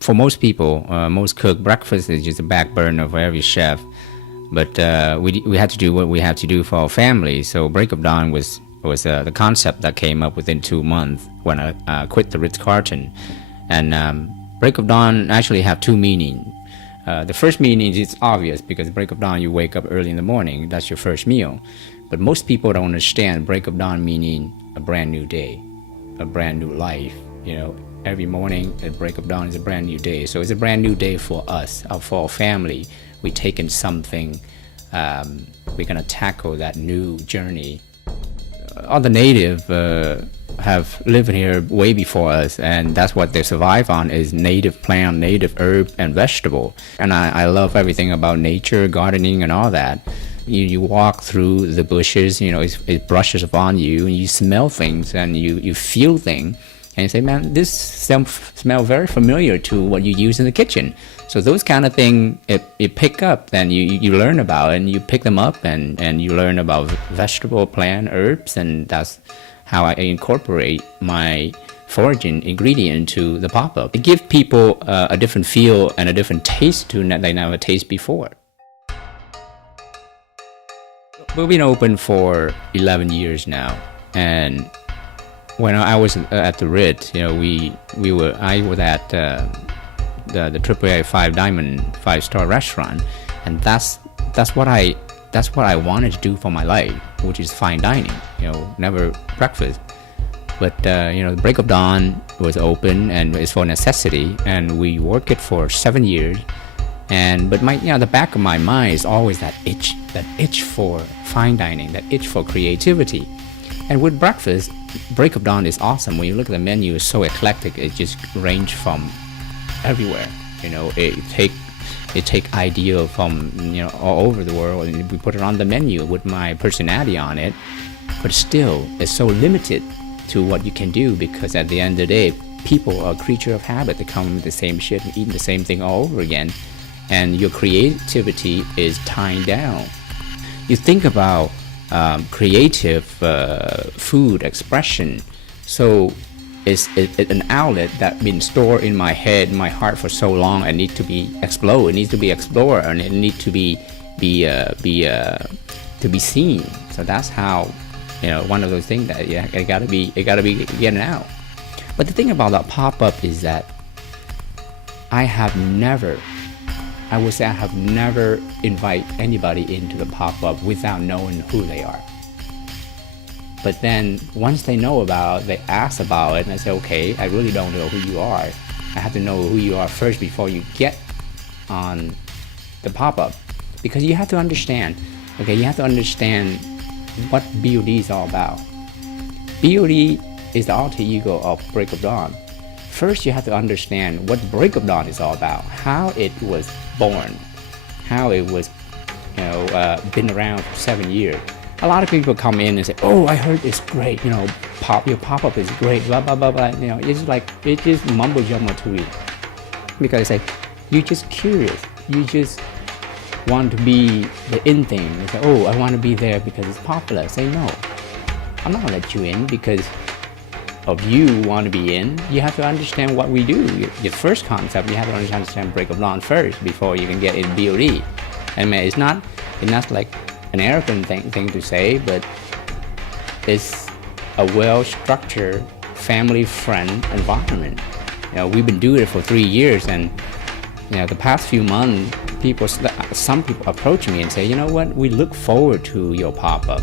for most people, most cook, breakfast is just a back burner for every chef. But we had to do what we had to do for our family. So Break of Dawn was the concept that came up within 2 months when I quit the Ritz-Carlton. And Break of Dawn actually have two meanings. The first meaning is obvious because Break of Dawn, you wake up early in the morning, that's your first meal. But most people don't understand Break of Dawn meaning a brand new day, a brand new life. Every morning at Break of Dawn is a brand new day. So it's a brand new day for us, for our family. We're taking something, we're gonna tackle that new journey. All the native have lived here way before us, and that's what they survive on is native plant, native herb and vegetable. And I love everything about nature, gardening and all that. You walk through the bushes, it brushes upon you, and you smell things and you feel things, and you say, man, this smell very familiar to what you use in the kitchen. So those kind of things, you pick up, then you learn about, and you pick them up, and you learn about vegetable, plant, herbs, and that's how I incorporate my foraging ingredient to the pop-up. It gives people a different feel and a different taste to they never taste before. We've been open for 11 years now, and when I was at the Ritz, I was at the AAA 5-diamond 5-star restaurant, and that's what I wanted to do for my life, which is fine dining. Never breakfast, but the Break of Dawn was open and it's for necessity, and we worked it for 7 years. But the back of my mind is always that itch for fine dining, that itch for creativity. And with breakfast, Break of Dawn is awesome. When you look at the menu, it's so eclectic. It just ranges from everywhere. It take idea from all over the world, and we put it on the menu with my personality on it. But still, it's so limited to what you can do, because at the end of the day, people are a creature of habit. They come with the same shit and eating the same thing all over again, and your creativity is tying down. You think about creative food expression. So it's an outlet that's been stored in my head, my heart for so long, and needs to be explored. It needs to be explored, and it needs to be seen. So that's how, one of those things that it gotta be getting out. But the thing about that pop-up is that I have never invite anybody into the pop-up without knowing who they are. But then once they know about it, they ask about it, and I say, okay, I really don't know who you are. I have to know who you are first before you get on the pop-up. Because you have to understand, what B.O.D is all about. B.O.D is the alter ego of Break of Dawn. First, you have to understand what Break of Dawn is all about, how it was born, how it was, been around for 7 years. A lot of people come in and say, "Oh, I heard it's great. Your pop-up is great." Blah blah blah blah. It's just mumbo jumbo to me, because you're just curious. You just want to be the in thing. You say, "Oh, I want to be there because it's popular." Say no. I'm not gonna let you in because of you want to be in. You have to understand what we do. Your first concept, you have to understand Break of Dawn first before you can get in B.O.D. And it's not like an arrogant thing to say, but it's a well-structured, family-friend environment. We've been doing it for 3 years, and the past few months, some people approach me and say, "You know what? We look forward to your pop-up.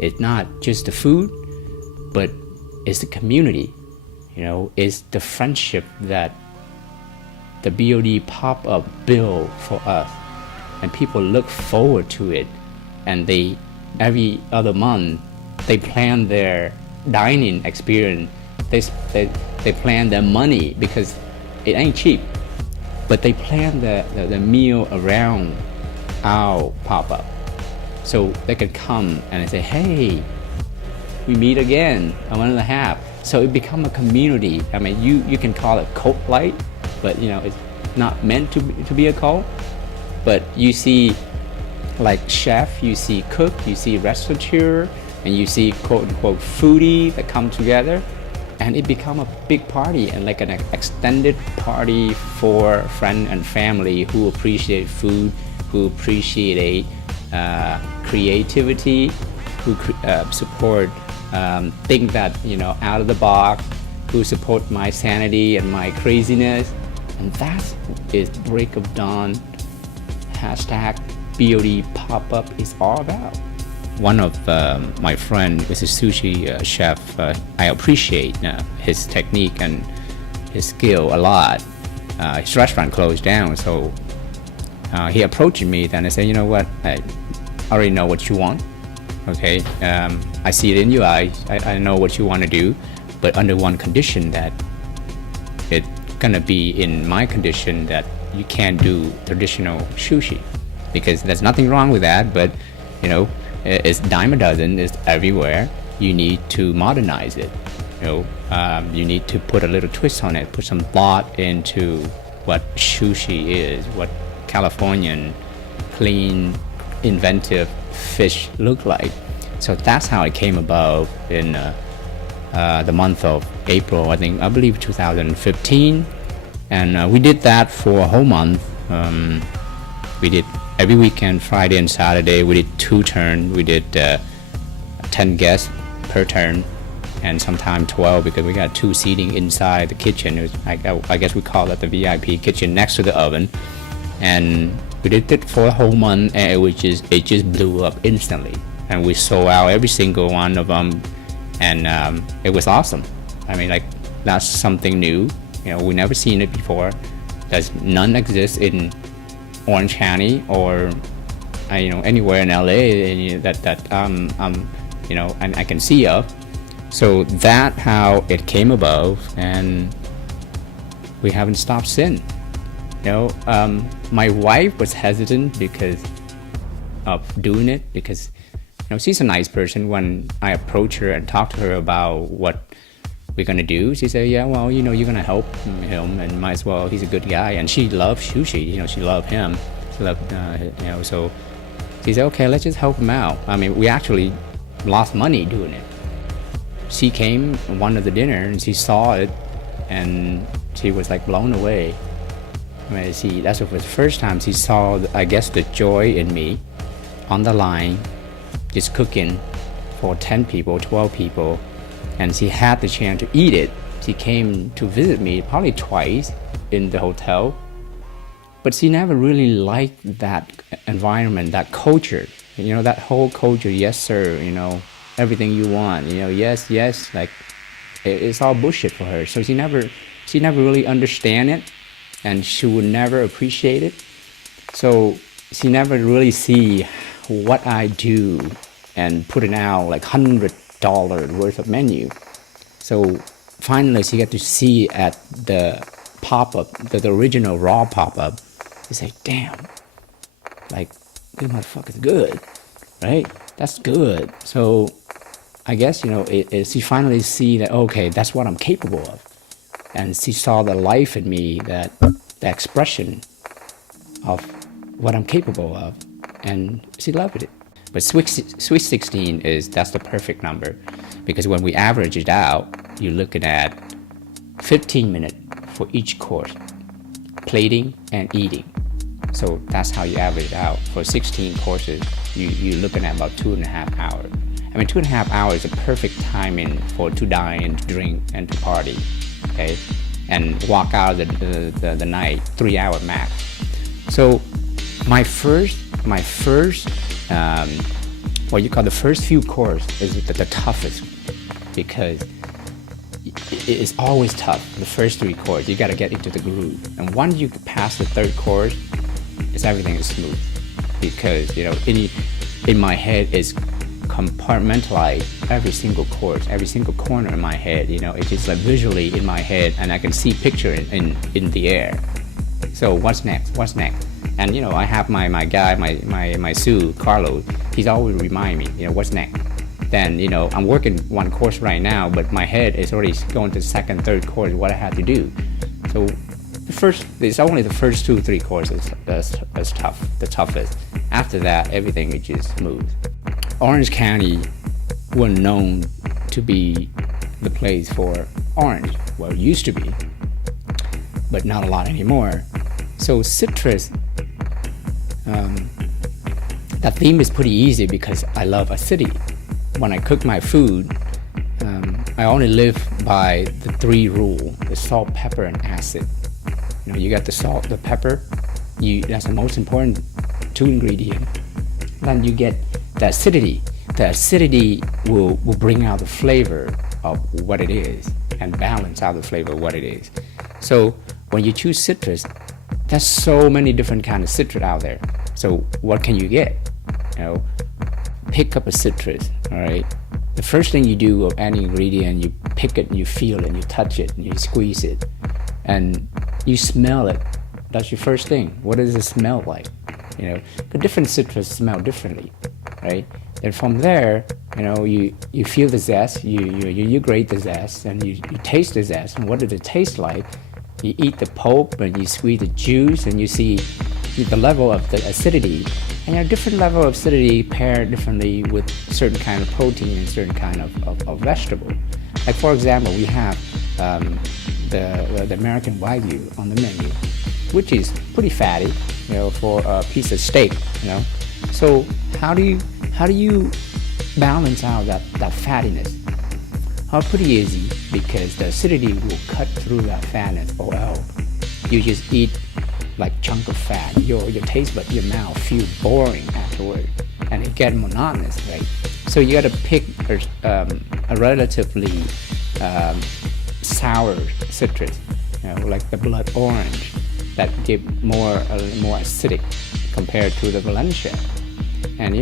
It's not just the food, but it's the community. It's the friendship that the BoD Pop-Up built for us, and people look forward to it. And every other month, they plan their dining experience. They plan their money, because it ain't cheap, but they plan the meal around our pop-up, so they could come and say, "Hey, we meet again, a month and a half." So it become a community. You can call it cult-like, but it's not meant to be a cult. But you see, like chef, you see cook, you see restaurateur, and you see quote-unquote foodie that come together. and it become a big party and like an extended party for friends and family who appreciate food, who appreciate creativity, who support things that out of the box, who support my sanity and my craziness. And that is Break of Dawn hashtag BoD Pop-Up is all about. One of my friend is a sushi chef. I appreciate his technique and his skill a lot. His restaurant closed down, so he approached me. Then I said, you know what? I already know what you want. Okay, I see it in your eyes. I know what you want to do, but under one condition, that it's gonna be in my condition that you can't do traditional sushi, because there's nothing wrong with that, but it's dime a dozen, it's everywhere. You need to modernize it. You need to put a little twist on it, put some thought into what sushi is, what Californian clean, inventive fish look like. So that's how it came about in the month of April, I believe 2015. And we did that for a whole month. We did every weekend, Friday and Saturday. We did 2 turns. We did 10 guests per turn, and sometimes 12, because we got 2 seating inside the kitchen. It was, I guess we call that the VIP kitchen next to the oven. And we did it for a whole month, and it just blew up instantly. And we sold out every single one of them, and it was awesome. I mean, like, that's something new. We never seen it before. There's none exists in Orange County or anywhere in LA that and I can see of. So that how it came about, and we haven't stopped since. My wife was hesitant because of doing it, because she's a nice person. When I approach her and talk to her about what we're gonna do, she said, yeah, well, you're gonna help him, and might as well, he's a good guy. And she loves sushi, she loved him, she loved so she said, okay, let's just help him out. I mean, we actually lost money doing it. She came one of the dinner and she saw it, and she was like blown away. I mean, that's the first time she saw, I guess, the joy in me on the line, just cooking for 10 people, 12 people. And she had the chance to eat it. She came to visit me probably twice in the hotel, but she never really liked that environment, that culture, that whole culture. Yes, sir, everything you want, yes, like it's all bullshit for her. So she never really understand it, and she would never appreciate it. So she never really see what I do and put it out like $100 worth of menu. So finally she got to see at the pop-up, the original raw pop-up. She say, damn, like, this motherfucker's good, right? That's good. So I guess she finally see that, okay, that's what I'm capable of. And she saw the life in me, that the expression of what I'm capable of, and she loved it. But Sweet 16 that's the perfect number, because when we average it out, you're looking at 15 minutes for each course, plating and eating. So that's how you average it out. For 16 courses, you're looking at about 2.5 hours. I mean, 2.5 hours is a perfect timing to dine and to drink and to party, okay? And walk out of the night, 3 hour max. So my first what you call the first few courses is the toughest, because it's always tough. The first 3 courses, you got to get into the groove. And once you pass the 3rd course, everything is smooth, because in my head is compartmentalize every single course, every single corner in my head. It's just like visually in my head, and I can see picture in the air. So what's next? And I have my guy, my Sue, Carlos. He's always remind me, what's next. Then I'm working 1 course right now, but my head is already going to 2nd, 3rd course, what I have to do. So it's only the first 2-3 courses that's tough, the toughest. After that, everything is just smooth. Orange County was known to be the place for orange. Well, it used to be, but not a lot anymore. So citrus, that theme is pretty easy because I love acidity. When I cook my food, I only live by the 3 rule: the salt, pepper, and acid. You got the salt, the pepper. That's the most important 2 ingredients. Then you get the acidity. The acidity will bring out the flavor of what it is and balance out the flavor of what it is. So when you choose citrus, there's so many different kinds of citrus out there. So what can you get? Pick up a citrus, all right? The first thing you do of any ingredient, you pick it and you feel it and you touch it and you squeeze it and you smell it. That's your first thing. What does it smell like? The different citrus smell differently, right? And from there, you feel the zest, you grate the zest, and you taste the zest. And what does it taste like? You eat the pulp and you squeeze the juice and you see the level of the acidity. And different level of acidity paired differently with certain kind of protein and certain kind of vegetable. Like for example, we have the American Wagyu on the menu, which is pretty fatty, for a piece of steak, So how do you balance out that fattiness? Pretty easy, because the acidity will cut through that fatness, or else you just eat like chunk of fat. Your taste bud, your mouth feel boring afterward, and it get monotonous, right? So you got to pick a relatively sour citrus, like the blood orange, that give more acidic compared to the Valencia, and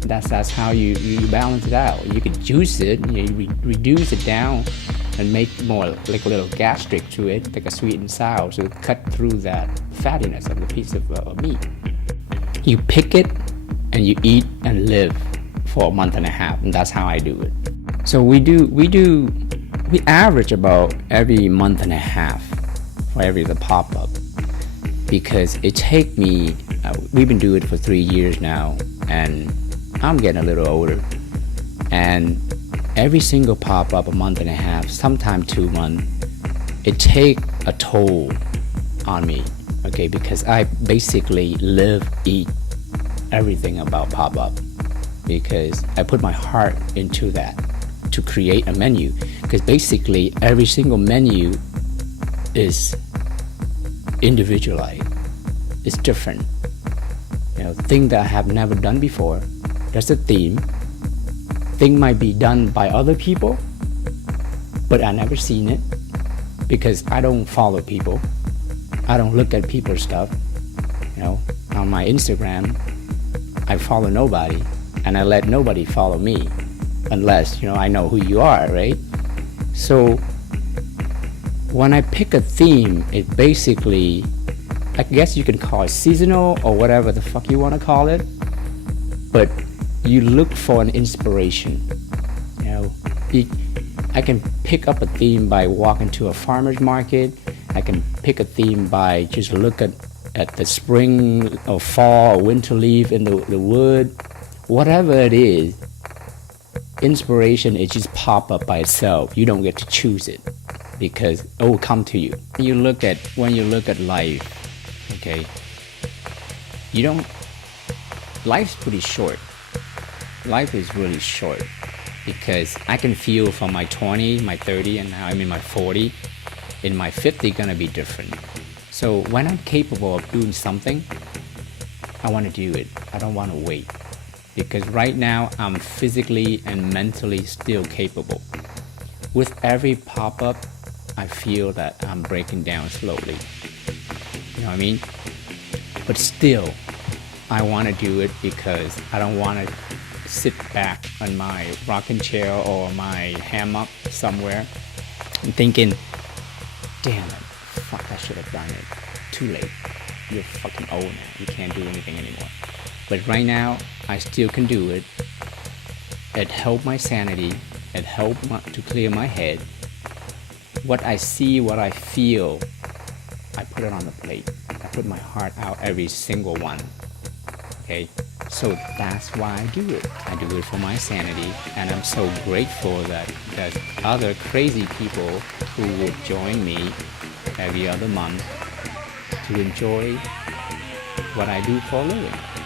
that's how you balance it out. You could juice it, you reduce it down, and make more like a little gastric to it, like a sweet and sour, so cut through that fattiness of the piece of meat. You pick it and you eat and live for a month and a half, and that's how I do it. So we average about every month and a half for the pop-up, because it take me, we've been doing it for 3 years now, and I'm getting a little older, and every single pop-up a month and a half, sometimes 2 months, it take a toll on me, okay, because I basically live, eat everything about pop-up, because I put my heart into that to create a menu, because basically every single menu is individualized. It's different. Thing that I have never done before. There's a theme. Thing might be done by other people, but I never seen it, because I don't follow people. I don't look at people's stuff. On my Instagram, I follow nobody, and I let nobody follow me, unless I know who you are, right? So when I pick a theme, it basically, I guess you can call it seasonal or whatever the fuck you want to call it, but you look for an inspiration. I can pick up a theme by walking to a farmer's market. I can pick a theme by just looking at the spring or fall or winter leaf in the wood. Whatever it is, inspiration, it just pop up by itself. You don't get to choose it, because it will come to you. When you look at life, okay, life's pretty short. Life is really short, because I can feel from my 20, my 30, and now I'm in my 40. In my 50, gonna be different. So when I'm capable of doing something, I want to do it. I don't want to wait, because right now I'm physically and mentally still capable. With every pop-up, I feel that I'm breaking down slowly. You know what I mean? But still, I want to do it, because I don't want to sit back on my rocking chair or my hammock somewhere and thinking, damn it, fuck, I should have done it. Too late. You're fucking old now. You can't do anything anymore. But right now, I still can do it. It helped my sanity. It helped to clear my head. What I see, what I feel, I put it on the plate. I put my heart out every single one. Okay? So that's why I do it. I do it for my sanity, and I'm so grateful that there's other crazy people who would join me every other month to enjoy what I do for a living.